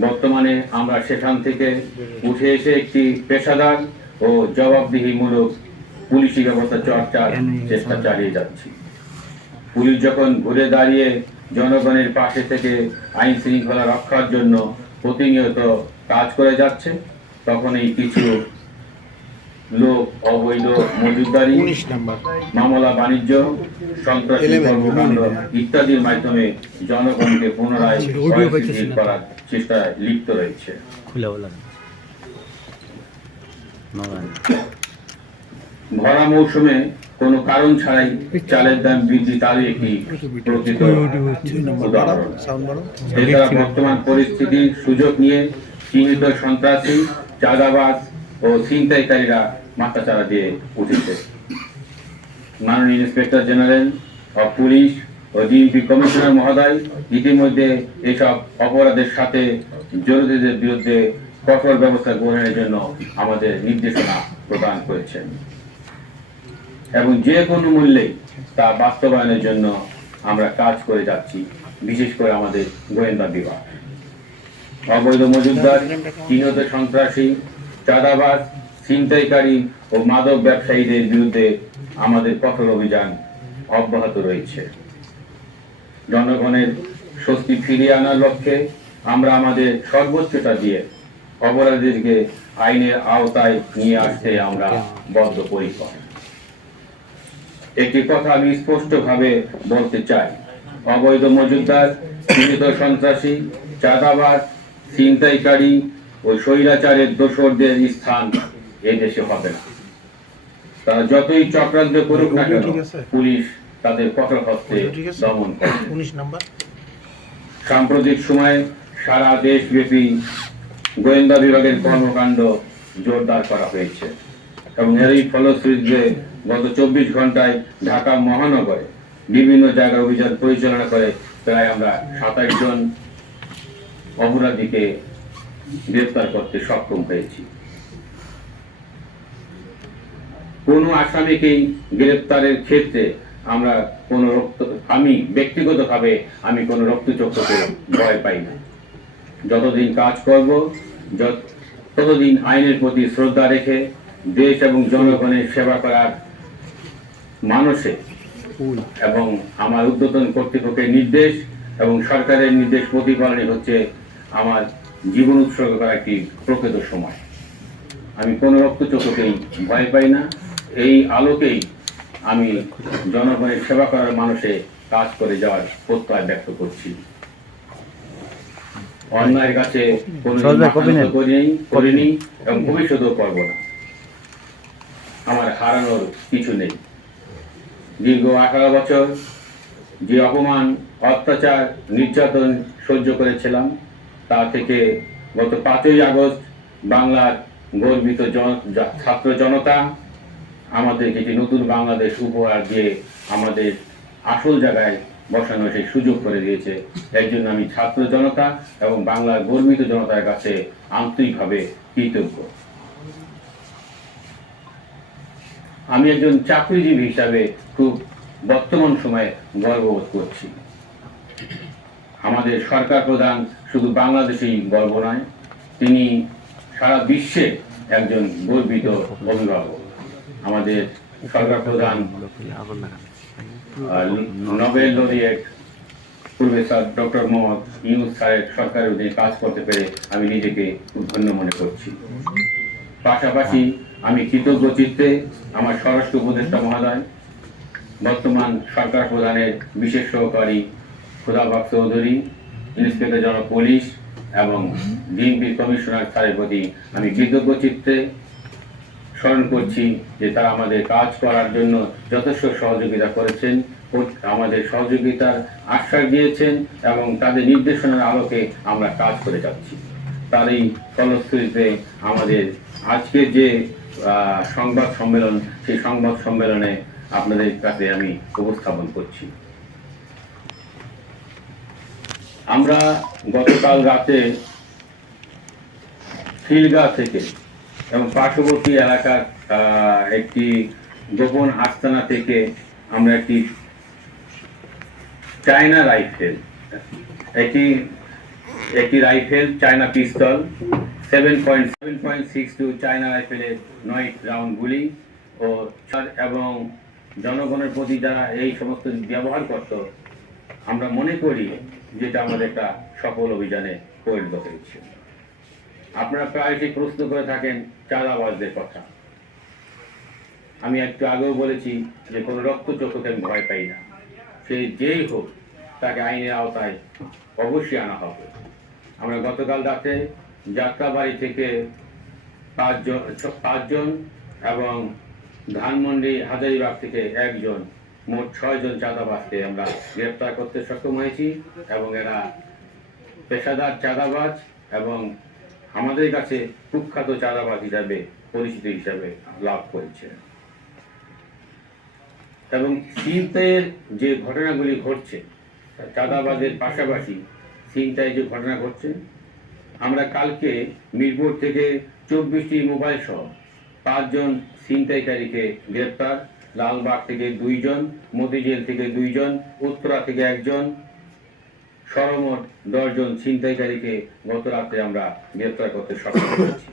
বর্তমানে আমরা সেখান থেকে উঠে এসে একটি পেশাদার ও জবাবদিহিমূলক পুলিশি ব্যবস্থা চর্চার চেষ্টা চালিয়ে যাচ্ছি। পুলিশ যখন ঘুরে দাঁড়িয়ে জনগণের পাশে থেকে আইন শৃঙ্খলা রক্ষার জন্য প্রতিনিয়ত কাজ করে যাচ্ছে তখন এই কিছু লোক অবৈধ মজুদারি উনিশ নাম্বার। মামলা বাণিজ্য সন্ত্রাসী কর্মকাণ্ড ইত্যাদির মাধ্যমে জনগণকে পুনরায় করার চেষ্টায় লিপ্ত রয়েছে। ভরা মৌসুমে কোনো কারণ ছাড়াই চালের দাম বৃদ্ধি তারই একটি প্রকৃত উদাহরণ। এছাড়া বর্তমান পরিস্থিতির সুযোগ নিয়ে চিহ্নিত সন্ত্রাসী চাঁদাবাজ ও ছিনতাইকারীরা মাথাচাড়া দিয়ে উঠেছে। মাননীয় ইন্সপেক্টর জেনারেল অফ পুলিশ ও ডিএমপি কমিশনার মহোদয় ইতিমধ্যে এইসব অপরাধের সাথে জড়িতদের বিরুদ্ধে কঠোর ব্যবস্থা গ্রহণের জন্য আমাদের নির্দেশনা প্রদান করেছেন। এবং যে কোনো মূল্যে তা বাস্তবায়নের জন্য আমরা কাজ করে যাচ্ছি, বিশেষ করে আমাদের গোয়েন্দা বিভাগ। অবৈধ মজুদদার চিহ্নিত সন্ত্রাসী, চাঁদাবাজ ছিনতাইকারী ও মাদক ব্যবসায়ীদের বিরুদ্ধে আমাদের কঠোর অভিযান অব্যাহত রয়েছে। জনগণের স্বস্তি ফিরিয়ে আনার লক্ষ্যে আমরা আমাদের সর্বোচ্চটা দিয়ে অপরাধীদেরকে আইনের আওতায় নিয়ে আসতে আমরা বদ্ধপরিকর। একটি কথা আমি স্পষ্টভাবে বলতে চাই। অবৈধ মজুদার পীড়িত সন্ত্রাসী, চাঁদাবাজ, ছিনতাইকারী ও স্বৈরাচারের দোসরদের স্থান এই দেশে হবে। না তারা যতই চক্রান্ত করুক না কেন পুলিশ তাদের কঠোর হস্তে দমন করে। সাম্প্রতিক সময়ে সারা দেশব্যাপী গোয়েন্দা বিভাগের কর্মকাণ্ড জোরদার করা হয়েছে। এবং এরই ফলশ্রুতিতে গত চব্বিশ ঘন্টায় ঢাকা মহানগরে বিভিন্ন জায়গায় অভিযান পরিচালনা করে প্রায় আমরা সাতাশ জন অপরাধীকে গ্রেপ্তার করতে সক্ষম হয়েছি। কোনো আসামিকেই গ্রেপ্তারের ক্ষেত্রে আমরা কোনো রক্ত আমি ব্যক্তিগতভাবে আমি কোনো রক্তচক্ষুকে ভয় পাই না। যতদিন কাজ করব যত- ততদিন আইনের প্রতি শ্রদ্ধা রেখে দেশ এবং জনগণের সেবা করার মানুষে এবং আমার উদ্বোধন কর্তৃপক্ষের নির্দেশ এবং সরকারের নির্দেশ প্রতিপালনই হচ্ছে আমার জীবন উৎসর্গ করা একটি প্রকৃত সময়। আমি কোনো রক্তচক্ষুকেই ভয় পাই না। এই আলোকেই আমি জনগণের সেবা করার মানুষে কাজ করে যাওয়ার প্রত্যয় ব্যক্ত করছি। অন্যায়ের কাছে। করিনি এবং ভবিষ্যতেও করব না। আমার হারানোর কিছু নেই। দীর্ঘ আঠারো বছর যে অপমান অত্যাচার নির্যাতন সহ্য করেছিলাম তা থেকে গত পাঁচই আগস্ট বাংলার গর্বিত ছাত্র জনতা আমাদেরকে একটি নতুন বাংলাদেশ উপহার দিয়ে আমাদের আসল জায়গায় বসানোর সেই সুযোগ করে দিয়েছে, এর জন্য আমি ছাত্র জনতা এবং বাংলার গর্বিত জনতার কাছে আন্তরিকভাবে কৃতজ্ঞ। আমি একজন চাকরিজীবী হিসাবে খুব বর্তমান সময়ে গর্ববোধ করছি। আমাদের সরকার প্রধান শুধু বাংলাদেশেই গর্ব নয়, তিনি সারা বিশ্বে একজন গর্বিত অভিভাবক। আমাদের সরকার প্রধান নোবেল লরিয়েট পূর্বে ডক্টর মোহাম্মদ ইউনুস স্যারের সরকারের অধীনে কাজ করতে পেরে আমি নিজেকে ধন্য মনে করছি। পাশাপাশি আমি কৃতজ্ঞ চিত্তে আমার স্বরাষ্ট্র উপদেষ্টা মহোদয়, বর্তমান সরকার প্রধানের বিশেষ সহকারী Khudabag Chowdhury, inspector general police এবং ডিএমপি কমিশনার স্যারের প্রতি আমি কৃতজ্ঞ চিত্তে স্মরণ করছি যে তারা আমাদের কাজ করার জন্য যথেষ্ট সহযোগিতা করেছেন আমাদের সহযোগিতার আশ্বাস দিয়েছেন এবং তাদের নির্দেশনার আলোকে আমরা কাজ করে যাচ্ছি। তার এই ফলশ্রুতিতে আমাদের আজকের যে সংবাদ সম্মেলন, সেই সংবাদ সম্মেলনে আপনাদের কাছে আমি উপস্থাপন করছি। আমরা গতকাল রাতে খিলগা থেকে এবং পার্শ্ববর্তী এলাকার একটি গোপন আস্তানা থেকে আমরা একটি চায়না রাইফেল একটি একটি rifle China pistol seven point seven point six two China রাইফেলের নয় রাউন্ড গুলি ও এবং জনগণের প্রতি যারা এই সমস্ত ব্যবহার করত, আমরা মনে করি যেটা আমাদের একটা সফল অভিযানে পরিণত হয়েছে। আপনারা প্রায়শই প্রশ্ন করে থাকেন চাঁদাবাজদের কথা। আমি একটু আগেও বলেছি যে কোনো রক্তচক্ষুকে আমি ভয় পাই না। সে যেই হোক, তাকে আইনের আওতায় অবশ্যই আনা হবে। আমরা গতকাল রাতে যাত্রাবাড়ি থেকে পাঁচজন পাঁচজন এবং ধানমন্ডি হাজারিবাগ থেকে একজন, মোট ছয়জন চাঁদাবাজকে আমরা গ্রেপ্তার করতে সক্ষম হয়েছি এবং এরা পেশাদার চাঁদাবাজ এবং আমাদের কাছে কুখ্যাত চাঁদাবাজ হিসাবে, পরিচিতি হিসাবে লাভ করেছে। এবং ছিনতাইয়ের যে ঘটনাগুলি ঘটছে, চাঁদাবাজের পাশাপাশি ছিনতাই যে ঘটনা ঘটছে, আমরা কালকে মিরপুর থেকে চব্বিশটি মোবাইল সহ পাঁচজন ছিনতাইকারীকে গ্রেপ্তার। লালবাগ থেকে দুইজন, মতিঝিল থেকে দুইজন, উত্তরা থেকে একজন সরমোট দশজন ছিনতাইকারীকে গত রাতে আমরা গ্রেপ্তার করতে সক্ষম হয়েছি।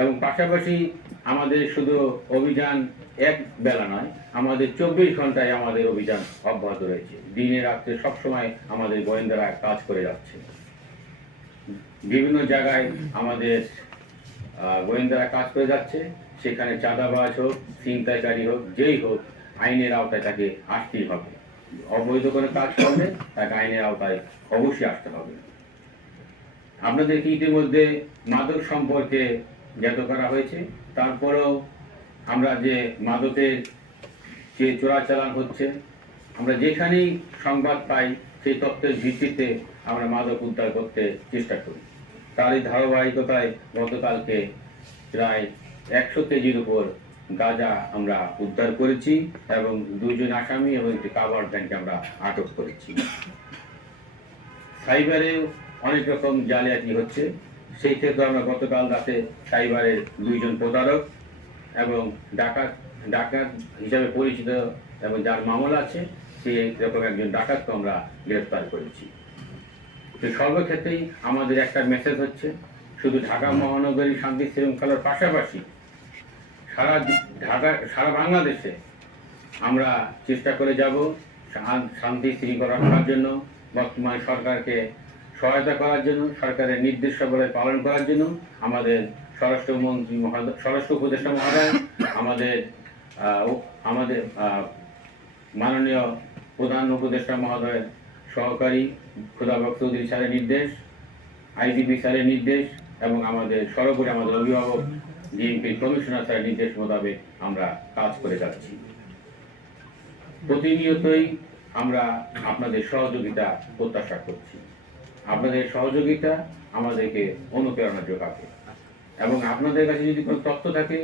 এবং পাশাপাশি আমাদের শুধু অভিযান এক বেলা নয়, আমাদের চব্বিশ ঘন্টায় আমাদের অভিযান অব্যাহত রয়েছে। দিনে রাত্রে সবসময় আমাদের গোয়েন্দারা কাজ করে যাচ্ছে। বিভিন্ন জায়গায় আমাদের গোয়েন্দারা কাজ করে যাচ্ছে। সেখানে চাঁদাবাজ হোক, ছিনতাইকারী হোক, যেই হোক, আইনের আওতায় তাকে আসতেই হবে। অবৈধ কোনো কাজ করলে তাকে আইনের আওতায় অবশ্যই আসতে হবে। আপনাদেরকে ইতিমধ্যে মাদক সম্পর্কে জ্ঞাত করা হয়েছে? তারপরেও আমরা যে মাদকের যে চোরাচালান হচ্ছে, আমরা যেখানেই সংবাদ পাই, সেই তথ্যের ভিত্তিতে আমরা মাদক উদ্ধার করতে চেষ্টা করি। তারই ধারাবাহিকতায় গতকালকে প্রায় একশো কেজির উপর গাঁজা আমরা উদ্ধার করেছি এবং দুইজন আসামি এবং একটি কাভার ব্যাংকে আমরা আটক করেছি। সাইবারে অনেক রকম জালিয়াতি হচ্ছে। সেই ক্ষেত্রে আমরা গতকাল রাতে সাইবারের দুইজন প্রতারক এবং ডাকাত ডাকাত হিসাবে পরিচিত এবং যার মামলা আছে, সে এরকম একজন ডাকাতকে আমরা গ্রেফতার করেছি। তো সর্বক্ষেত্রেই আমাদের একটা মেসেজ হচ্ছে, শুধু ঢাকা মহানগরী শান্তি শৃঙ্খলার পাশাপাশি সারা ঢাকা, সারা বাংলাদেশে আমরা চেষ্টা করে যাব শান্তি শৃঙ্খলা করার জন্য, বর্তমান সরকারকে সহায়তা করার জন্য, সরকারের নির্দেশাবলী পালন করার জন্য, আমাদের স্বরাষ্ট্রমন্ত্রী মহোদয়, স্বরাষ্ট্র উপদেষ্টা মহোদয়, আমাদের আমাদের মাননীয় প্রধান উপদেষ্টা মহোদয়ের সহকারী খুদাবক চৌধুরী স্যারের নির্দেশ, আইজিপি স্যারের নির্দেশ এবং আমাদের সর্বোপরি আমাদের অভিভাবক ডিএমপি কমিশনার নির্দেশ মোতাবেক আমরা কাজ করে যাচ্ছি। প্রতিনিয়তই আমরা আপনাদের সহযোগিতা প্রত্যাশা করছি। আপনাদের সহযোগিতা আমাদেরকে অনুপ্রেরণা যোগাবে এবং আপনাদের কাছে যদি কোনো তথ্য থাকে